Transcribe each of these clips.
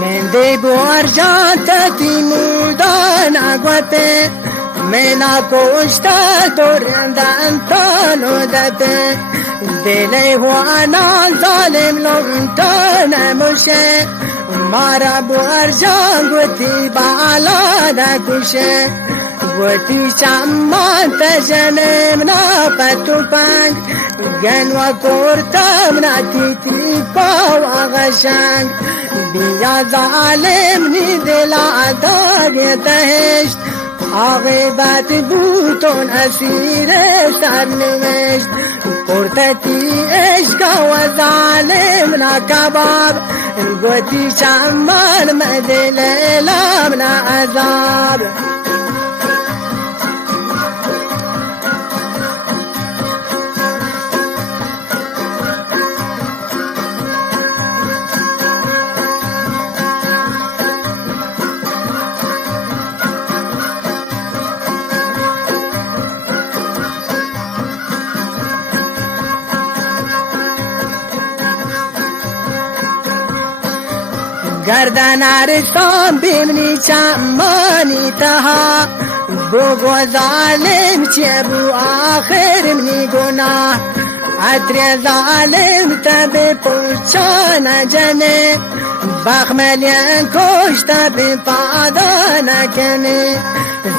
من دی بورجان تیمودان اگوته منا کشتا دورندن تانو دته دلی وانا ظالم لونتا نموشه مارا بورجان گوتی بالا نکوشه گوتی شمان تجنم نا پتو پنگ گنوا کورتم نا تیتی پاو آغشنگ بیا ظالم نی دلا داگی تهشت عاقبت بوتون اسیر سرنوشت پرتتی عشق و ظالم نا کباب گوتی شمان مدل لام نا عذاب گردن عرصان بیمنی چمانی تها بگو ظالم چه بو آخر منی گناه عطر ظالم تب پوچان جنه بخملین کشت بی پادا نکنه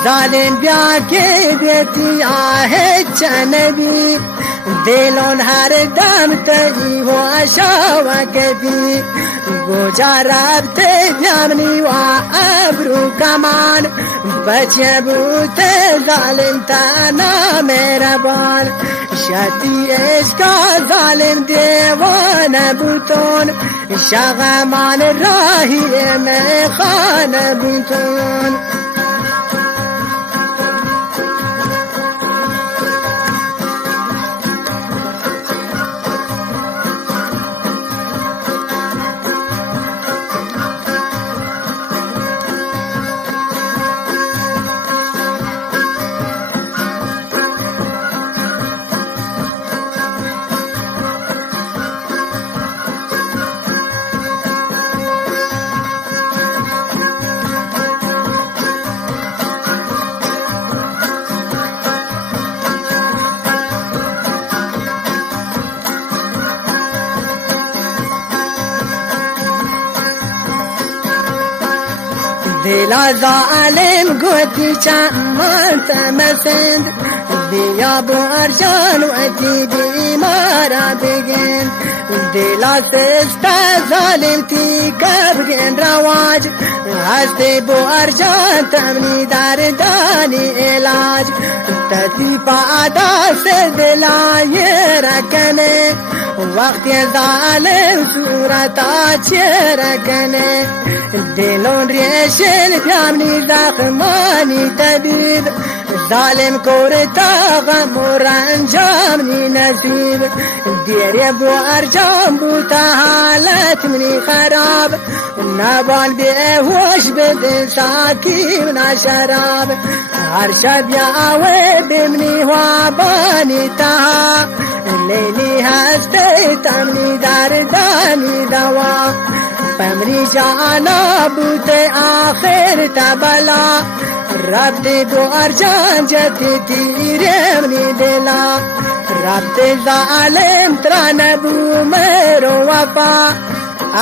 ظالم بیا که بیتی آه چنبی دلون هر دم تایی و اشاو کبی گوجا ربط بیامنی و ابرو کمان بچه بوت ظالم تانا مهربان شتی عشقا ظالم دیوان بوتون شغمان راهی میخان بوتون دلا ظالم گوتی چمان تمسند بیا بارجان وقتی بیمارا بگن دلا سستا ظالم تی کبگن رواج هستی بارجان تمنی در دانی علاج تتی پادا سے دلائے رکنے وقت ظالم صورتا چه رکنے دلون ریشن بیامنی زخمانی طبیب ظالم کورتا غم و رنجامنی نصیب دیره بو ارجام بوتا حالت منی خراب نبال بیهوش بده ساکیم نا شراب هر شب یاوه بمنی خوابانی تها لیلی هسته تمنی دردانی دوا پمری جانا بوتے آخر تبلا رب دے دو ارجان جتی تیرے منی دلا رب دے ظالم ترانبو میرو وفا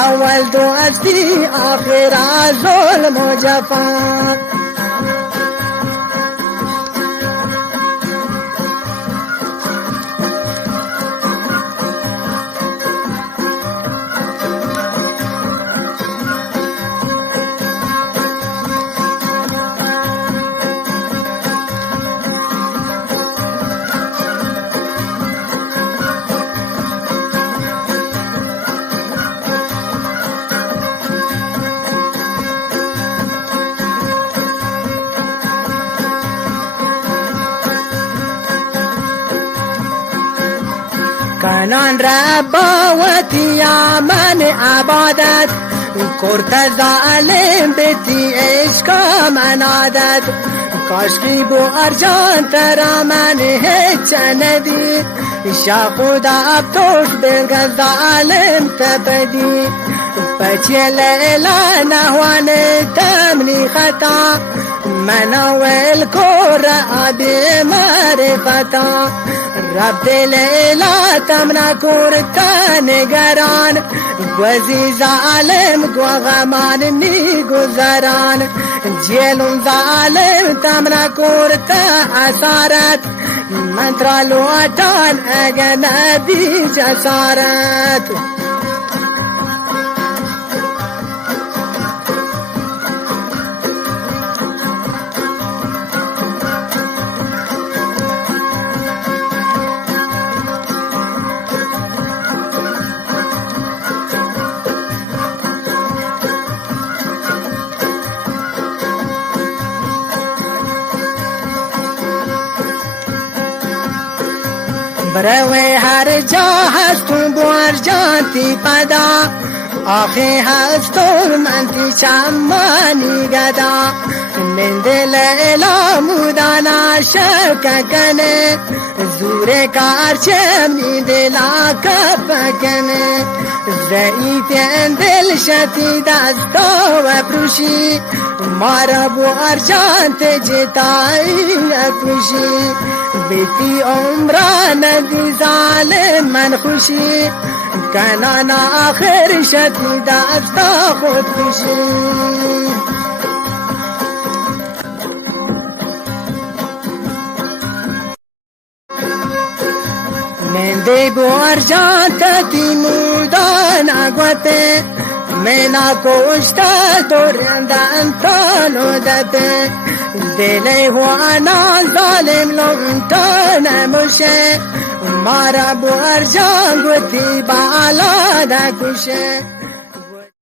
اول دو استی آخر ظلم و جفا کنان رباوتی من عبادت کرت ظالم بیتی عشقا من عادت کاشکی بو ارجان ترا من هیچ ندید شا خدا اب توش بلگ ظالم تبدی كتي ليلة نهوان تمني خطا منا والكرة عدي معرفتا رب ليلة تمنا كورتا نگران گوزی ظالم گو غمان نی گذران جیلون ظالم تمنا کورتا اسارت منترا لواتان اگنبی جسارت بروي هر جا هستون بوار جانتی پدا آخی هستون منتی چمانی گدا من دل الامودانا شک کنه زور کار چمنی دلا کپکنه ضعیف دل شتی دستا و پروشی مارا بوار جانت جتایی اکوشی بیتی عمران دی ظالم من خوشی کنان آخر شدی دستا خود خوشی من دی بوار جانتا تی مودان اگوته منا کوشتا دورندان تانو دته دلی هوانا ظالم لونتا نموشه مارا بوار جانگو تی بالا دا کشه